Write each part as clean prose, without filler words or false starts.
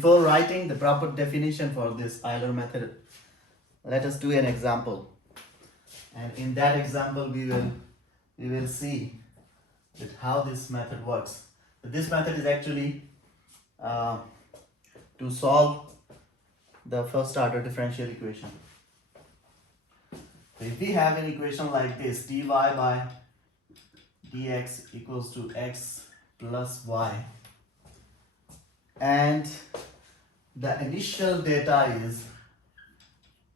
before writing the proper definition for this Euler method, let us do an example. And in that example, we will see that how this method works. This method is actually to solve the first order differential equation. So if we have an equation like this, dy by dx equals to x plus y, and the initial data is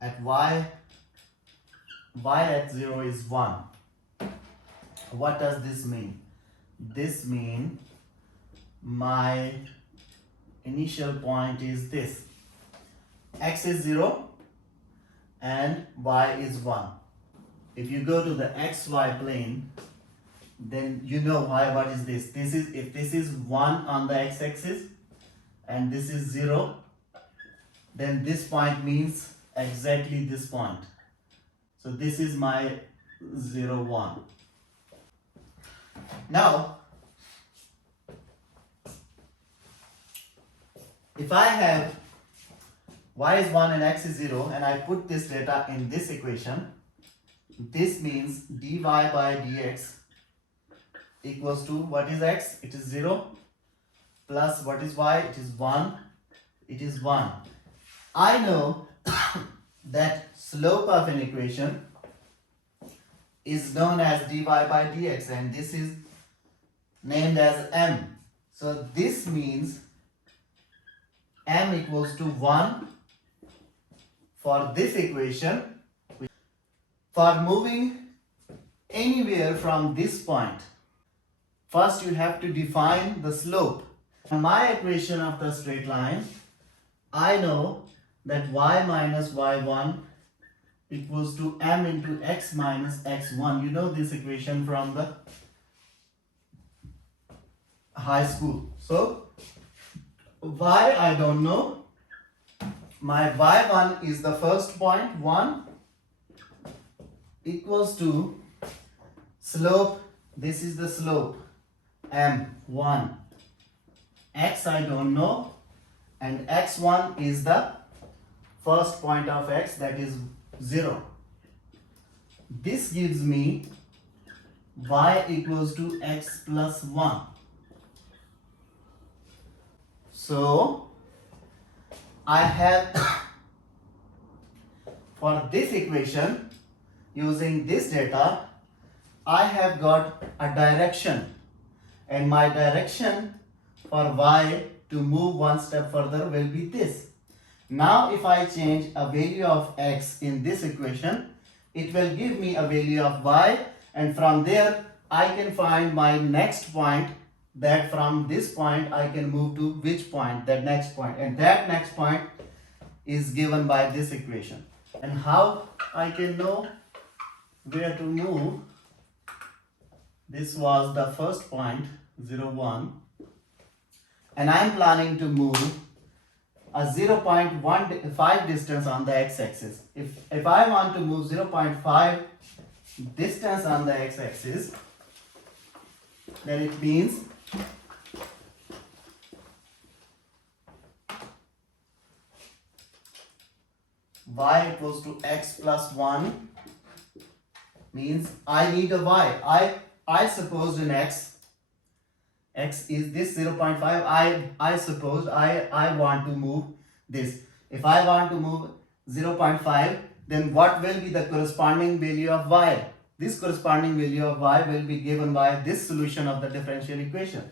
at y at 0 is 1. What does this mean? This means my initial point is this: x is 0 and y is 1. If you go to the xy plane, then you know what is this. This is, if this is 1 on the x-axis and this is 0, then this point means exactly this point. So this is my 0, 1. Now, if I have y is 1 and x is 0 and I put this data in this equation, this means dy by dx equals to, what is x? It is 0, plus what is y? It is 1. It is 1. I know that slope of an equation is known as dy by dx, and this is named as m. So this means m equals to 1 for this equation. For moving anywhere from this point, first you have to define the slope. In my equation of the straight line, I know that y minus y1 equals to m into x minus x1. You know this equation from the high school. So y I don't know. My y1 is the first point, 1, equals to slope. This is the slope, m1. X I don't know, and x1 is the first point of x, that is 0. This gives me y equals to x plus 1. So I have for this equation, using this data, I have got a direction, and my direction for y to move one step further will be this. Now if I change a value of x in this equation, it will give me a value of y, and from there I can find my next point, that from this point I can move to which point, that next point, and that next point is given by this equation. And how I can know where to move? This was the first point, 0, 1, and I am planning to move a 0.15 distance on the x-axis. If I want to move 0.5 distance on the x-axis, then it means y equals to x plus 1, means I need a y. I suppose in x is this 0.5. I suppose I want to move this. If I want to move 0.5, then what will be the corresponding value of y? This corresponding value of y will be given by this solution of the differential equation.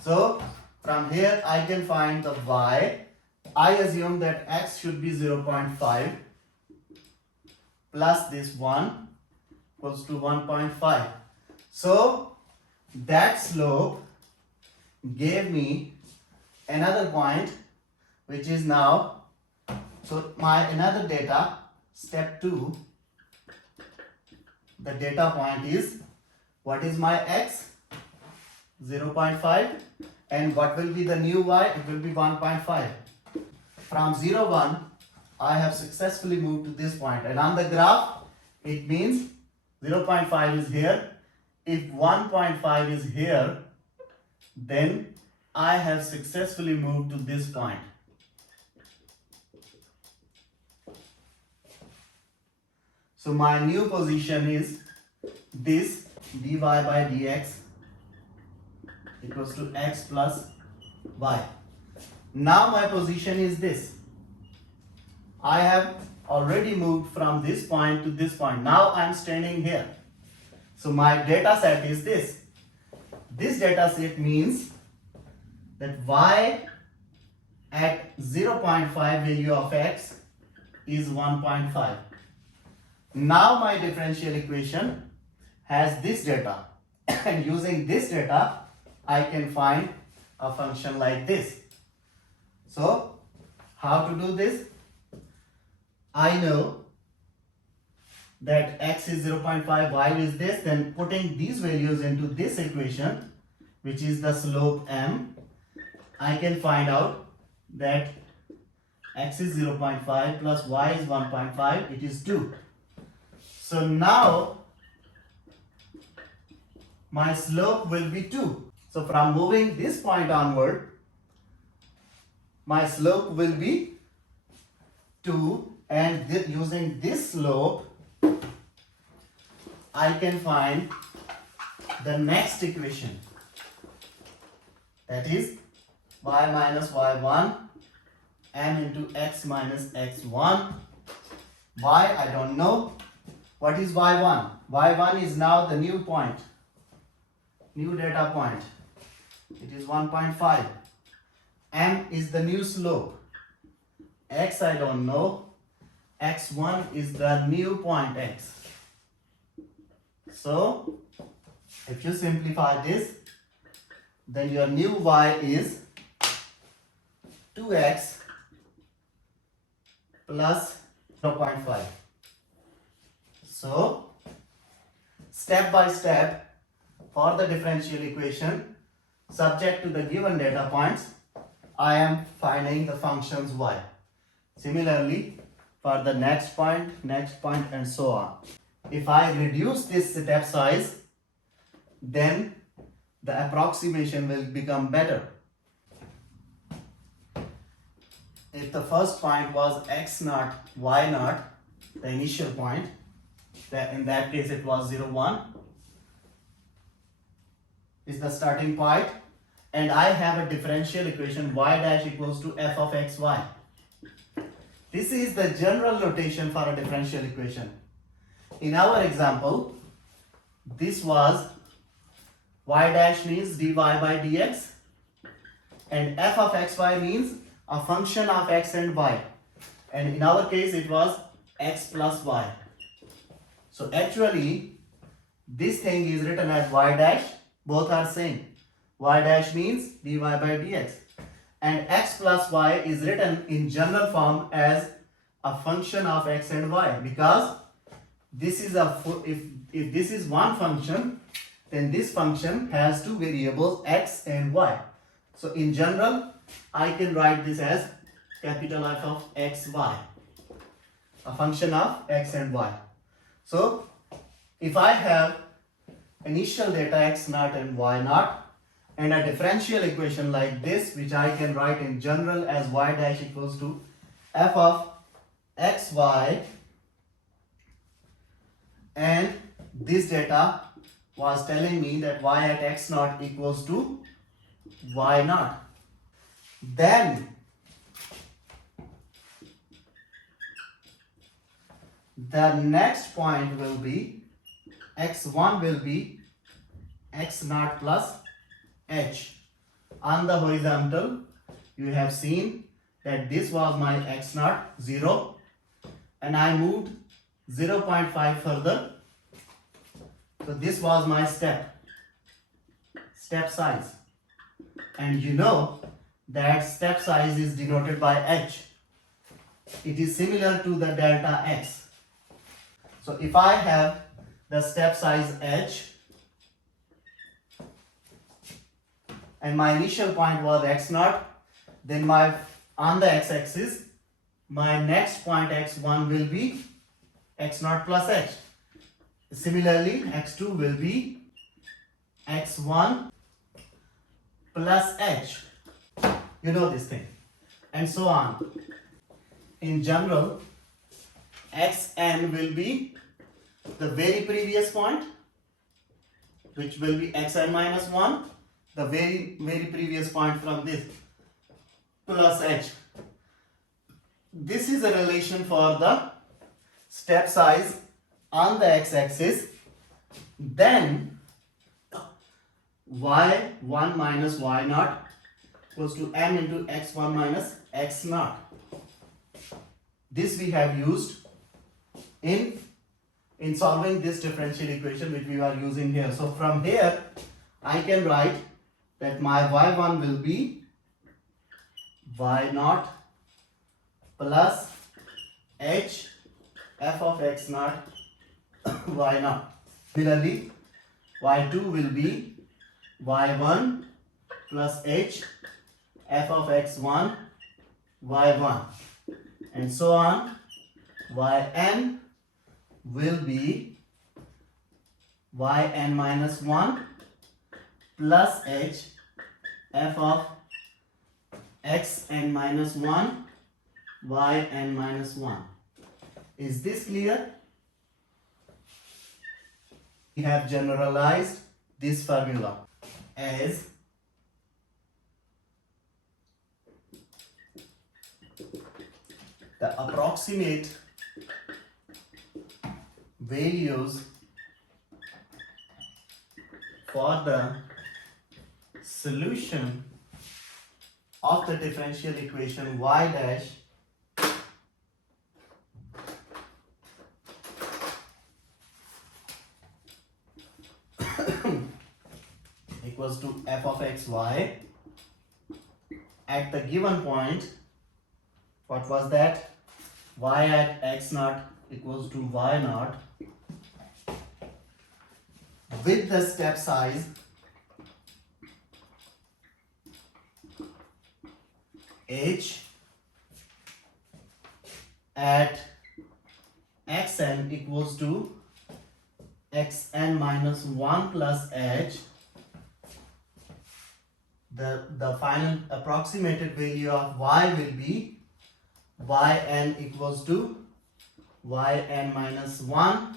So from here I can find the y. I assume that x should be 0.5 plus this 1 equals to 1.5. So that slope gave me another point, which is now, so my another data, step 2, the data point is, what is my x? 0.5, and what will be the new y? It will be 1.5. From 0, 1, I have successfully moved to this point, and on the graph it means 0.5 is here. If 1.5 is here, then I have successfully moved to this point. So my new position is this dy by dx equals to x plus y. Now my position is this. I have already moved from this point to this point. Now I am standing here. So my data set is this. This data set means that y at 0.5 value of x is 1.5. Now my differential equation has this data and using this data I can find a function like this. So how to do this? I know that x is 0.5, y is this, then putting these values into this equation, which is the slope m, I can find out that x is 0.5 plus y is 1.5, it is 2. So now my slope will be 2. So from moving this point onward, my slope will be 2, and using this slope I can find the next equation, that is y minus y1 m into x minus x1. Y I don't know. What is y1? Y1 is now the new point, new data point. It is 1.5. M is the new slope. X I don't know. X1 is the new point x. So if you simplify this, then your new y is 2x plus 0.5. So step by step for the differential equation subject to the given data points, I am finding the functions y. Similarly for the next point and so on. If I reduce this step size, then the approximation will become better. If the first point was x naught, y naught, the initial point, that in that case it was 0, 1, is the starting point, and I have a differential equation y dash equals to f of xy. This is the general notation for a differential equation. In our example, this was y dash means dy by dx, and f of xy means a function of x and y, and in our case it was x plus y. So actually this thing is written as y dash, both are same. Y dash means dy by dx, and x plus y is written in general form as a function of x and y, because this is if this is one function, then this function has two variables x and y. So in general I can write this as capital F of x y, a function of x and y. So if I have initial data x naught and y naught and a differential equation like this, which I can write in general as y dash equals to f of xy, and this data was telling me that y at x naught equals to y naught, then the next point will be x1 will be x naught plus h. On the horizontal you have seen that this was my x naught 0, and I moved 0.5 further. So this was my step size, and you know that step size is denoted by h. It is similar to the delta x. So if I have the step size h and my initial point was x naught, then my on the x-axis my next point x1 will be x naught plus h. Similarly x2 will be x1 plus h. You know this thing. And so on. In general, xn will be the very previous point, which will be xn minus 1, the very previous point from this, plus h. This is a relation for the step size on the x-axis. Then y1 minus y naught equals to m into x1 minus x naught. This we have used in solving this differential equation which we are using here. So from here I can write that my y1 will be y naught plus h f of x naught y naught. Similarly, y2 will be y1 plus h f of x1 y1, and so on. Yn will be yn minus 1 plus h f of xn minus 1 yn minus 1. Is this clear? We have generalized this formula as the approximate values for the solution of the differential equation y dash equals to f of xy at the given point. What was that? Y at x naught equals to y naught with the step size h at xn equals to xn minus 1 plus h. The final approximated value of y will be yn equals to yn minus 1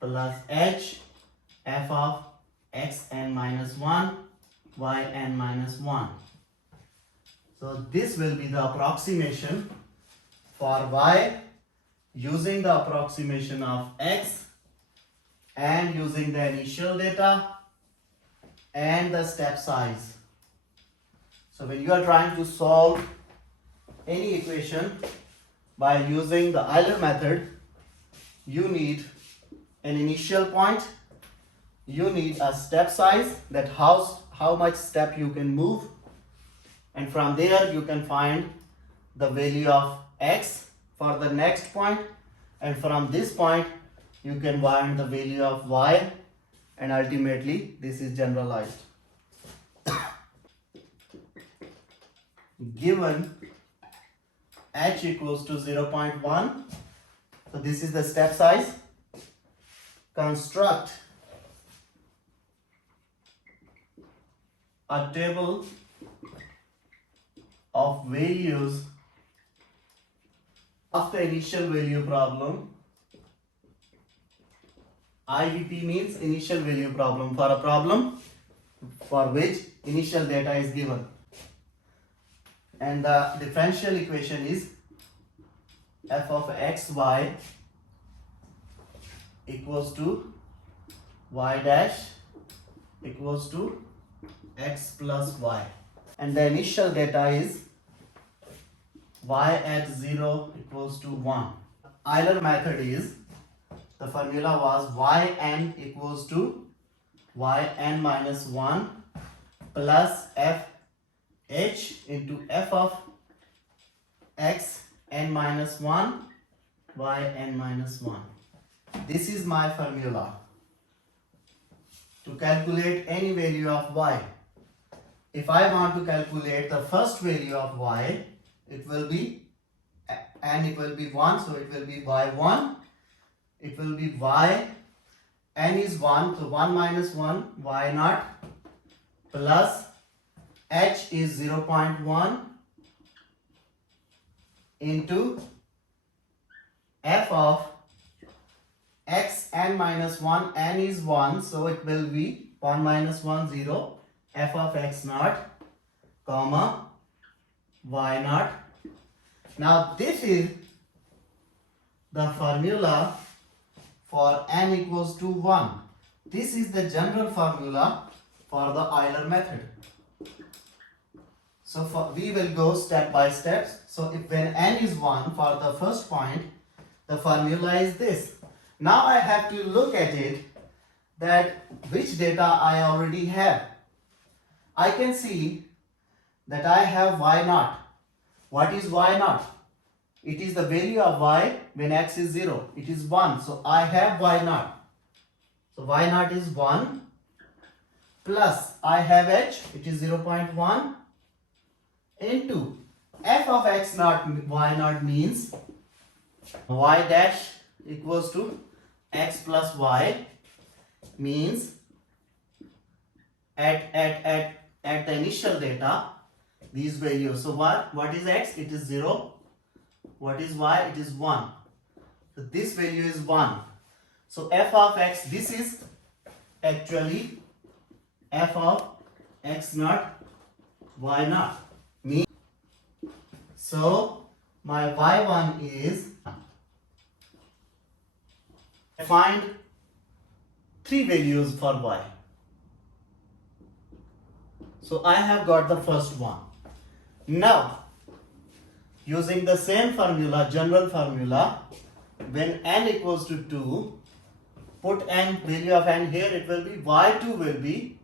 plus h f of xn minus 1 yn minus 1. So this will be the approximation for y using the approximation of x and using the initial data and the step size. So when you are trying to solve any equation by using the Euler method, you need an initial point, you need a step size, that how much step you can move, and from there you can find the value of x for the next point, and from this point you can find the value of y, and ultimately this is generalized. Given h equals to 0.1, so this is the step size. Construct a table of values of the initial value problem. IVP means initial value problem, for a problem for which initial data is given. And the differential equation is f of xy equals to y dash equals to x plus y. And the initial data is y at 0 equals to 1. Euler method is, the formula was yn equals to yn minus 1 plus f h into f of x n minus 1 y n minus 1. This is my formula to calculate any value of y. If I want to calculate the first value of y, it will be, and it will be 1, so it will be y1, it will be y, n is 1, so 1 minus 1 y naught plus h is 0.1 into f of x n minus 1, n is 1, so it will be 1 minus 1 0, f of x naught comma y naught. Now this is the formula for n equals to 1. This is the general formula for the Euler method. So we will go step by step. So if when n is 1 for the first point, the formula is this. Now I have to look at it that which data I already have. I can see that I have y naught. What is y naught? It is the value of y when x is 0. It is 1. So I have y naught. So y naught is 1 plus I have h, it is 0.1 into f of x naught y naught means y dash equals to x plus y, means at the initial data these values. So what is x? It is 0. What is y? It is 1. So this value is 1. So f of x, this is actually f of x naught y naught. So my y1 is, find 3 values for y. So I have got the first one. Now using the same formula, general formula, when n equals to 2, put n, value of n here, it will be y2 will be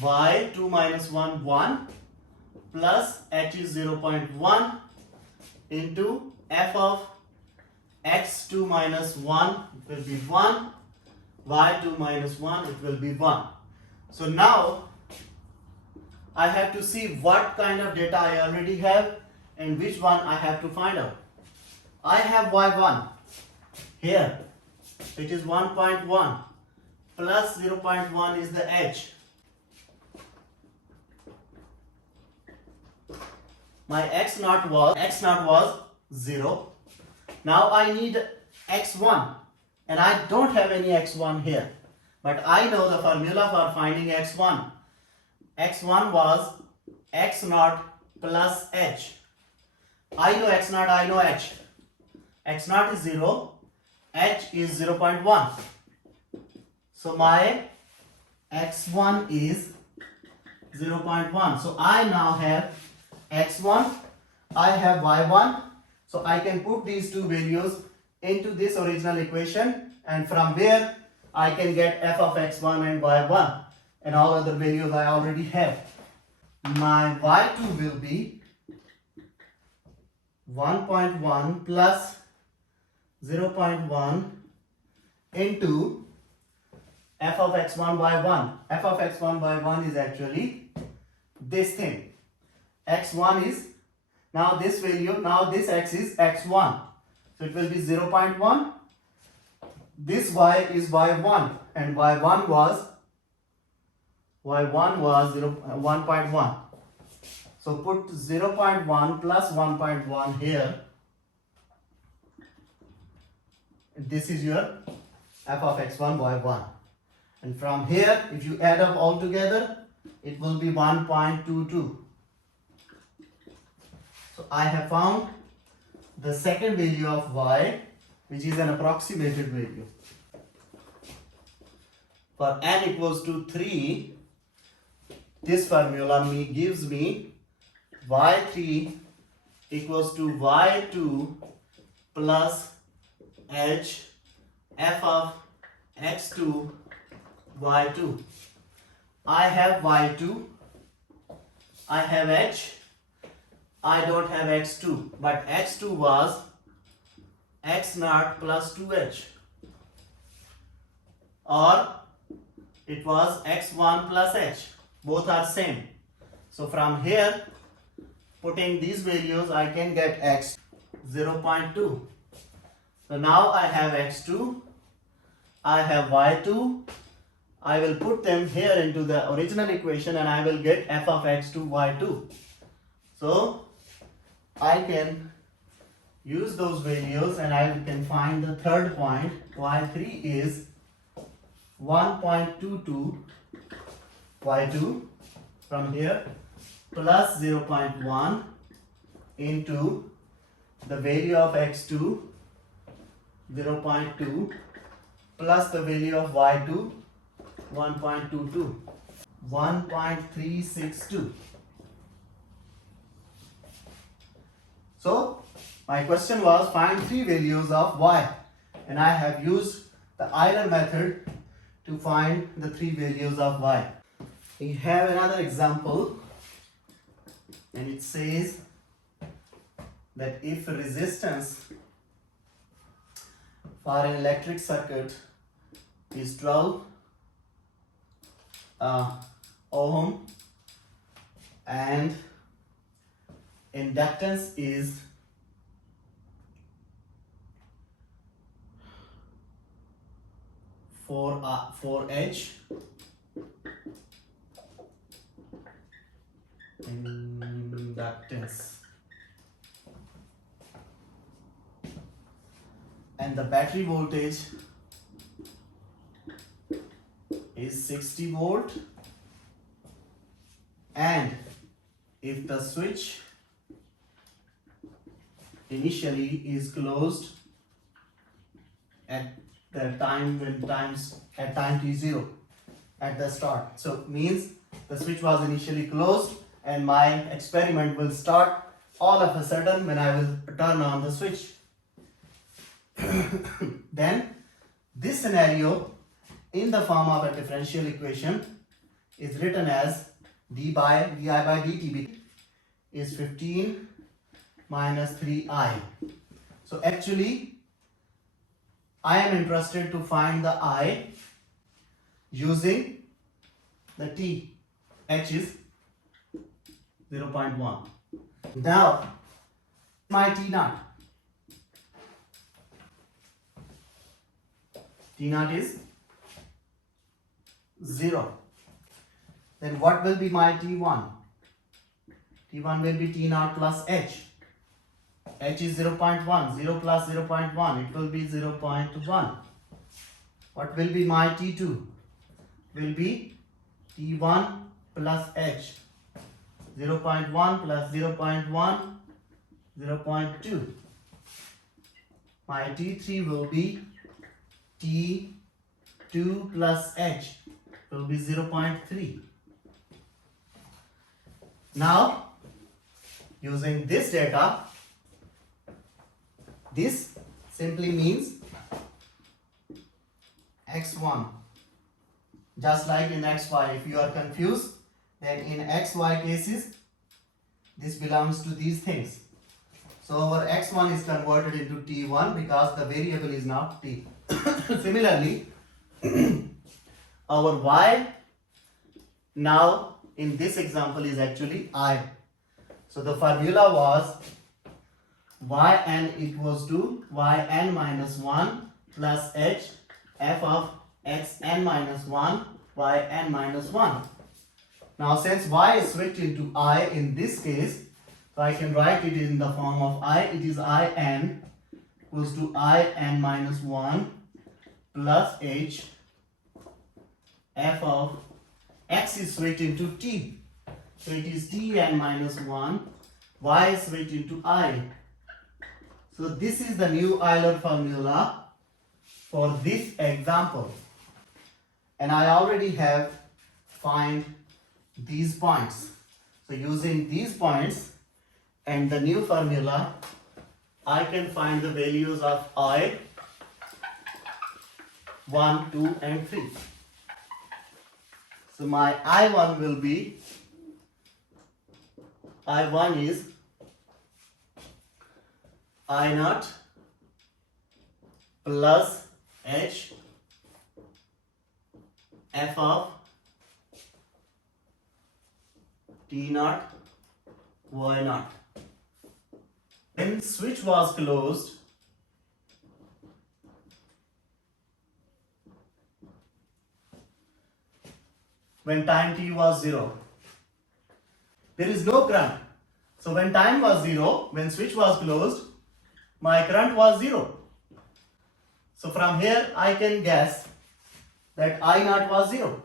y2 minus 1 1 plus h is 0.1 into f of x2 minus 1, it will be 1, y2 minus 1, it will be 1. So now I have to see what kind of data I already have and which one I have to find out. I have y1 here, it is 1.1 plus 0.1 is the h. My x naught was 0. Now I need x1 and I don't have any x1 here, but I know the formula for finding x1. x1 was x naught plus h. I know x naught, I know h. X naught is 0, h is 0.1. So my x1 is 0.1. So I now have x1, I have y1. So I can put these two values into this original equation, and from where I can get f of x1 and y1, and all other values I already have. My y2 will be 1.1 plus 0.1 into f of x1 y1. f of x1 y1 is actually this thing. x1 is, now this value, now this x is x1. So it will be 0.1. This y is y1 and y1 was 1.1. So put 0.1 plus 1.1 here. This is your f of x1 y1. And from here, if you add up all together, it will be 1.22. So I have found the second value of y, which is an approximated value. For n equals to 3, this formula gives me y3 equals to y2 plus h f of x2 y2. I have y2, I have h, I don't have x2, but x2 was x naught plus 2h, or it was x1 plus h. Both are same. So from here, putting these values, I can get x 0.2. So now I have x2, I have y2, I will put them here into the original equation and I will get f of x2 y2. So I can use those values and I can find the third point. Y3 is 1.22 y2 from here plus 0.1 into the value of x2 0.2 plus the value of y2 1.22 1.362. So my question was find three values of y, and I have used the Euler method to find the three values of y. We have another example and it says that if resistance for an electric circuit is 12 ohm and inductance is 4H, inductance, and the battery voltage is 60 volt, and if the switch initially is closed at the time when at time t0 at the start, so means the switch was initially closed and my experiment will start all of a sudden when I will turn on the switch. Then this scenario in the form of a differential equation is written as di by dt is 15 minus 3I. So actually I am interested to find the I using the t. H is 0.1. Now my t naught. T naught is 0. Then what will be my T1? T1 will be T naught plus H. H is 0.1. 0 plus 0.1. It will be 0.1. What will be my T2? Will be T1 plus H. 0.1 plus 0.1, 0.2. My T3 will be T2 plus H, will be 0.3. Now, using this data, this simply means x1. Just like in xy, if you are confused, then in xy cases, this belongs to these things. So our x1 is converted into t1 because the variable is not t. Similarly, our y now in this example is actually I. So the formula was yn equals to yn minus 1 plus h f of xn minus 1 yn minus 1. Now since y is switched into I in this case, so I can write it in the form of I. It is in equals to in minus 1 plus h f of x is switched into t. So it is tn minus 1, y is switched into I. So this is the new Euler formula for this example. And I already have find these points. So using these points and the new formula, I can find the values of I, 1, 2 and 3. So my I1 will be, I1 is I naught plus H f of T naught Y naught. When switch was closed, when time t was 0. There is no current. So when time was 0, when switch was closed, my current was 0. So from here I can guess that I naught was 0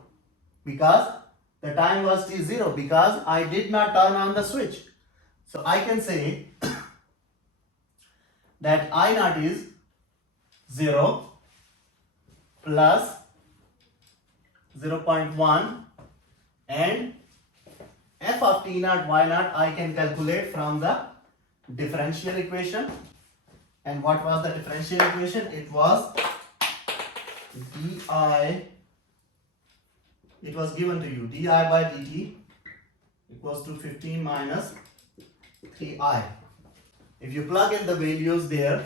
because the time was t0 because I did not turn on the switch. So I can say that I naught is 0 plus 0.1 and f of t naught y naught I can calculate from the differential equation. And what was the differential equation? It was di, it was given to you, di by dt equals to 15 minus 3i. If you plug in the values there,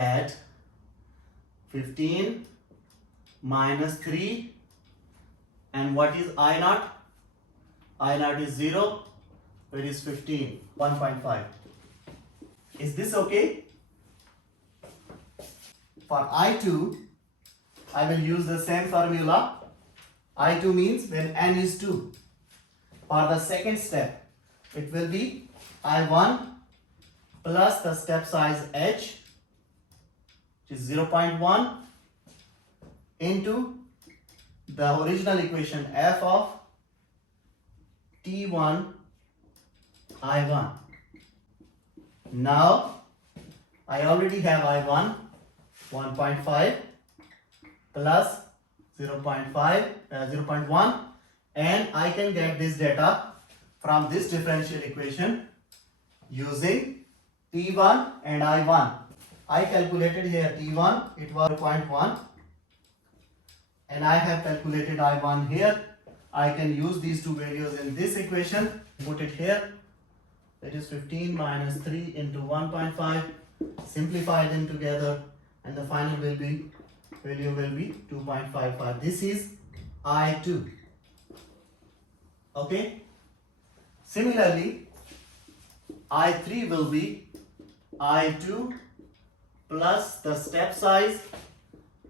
at 15 minus 3, and what is I naught? I naught is 0, it is 15, 1.5. Is this okay? For I2, I will use the same formula. I2 means when n is 2. For the second step, it will be I1 plus the step size h, which is 0.1, into the original equation f of t1 I1. Now I already have I1 1.5 plus 0.1, and I can get this data from this differential equation using T1 and I1. I calculated here T1, it was 0.1, and I have calculated I1 here. I can use these two values in this equation, put it here. That is 15 minus 3 into 1.5, simplify them together, and the final value will be 2.55. This is I2. Okay. Similarly, I3 will be I2 plus the step size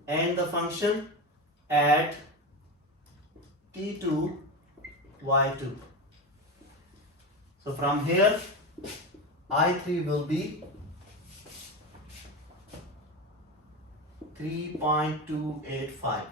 and the function at T2 Y2. So from here I3 will be 3.285.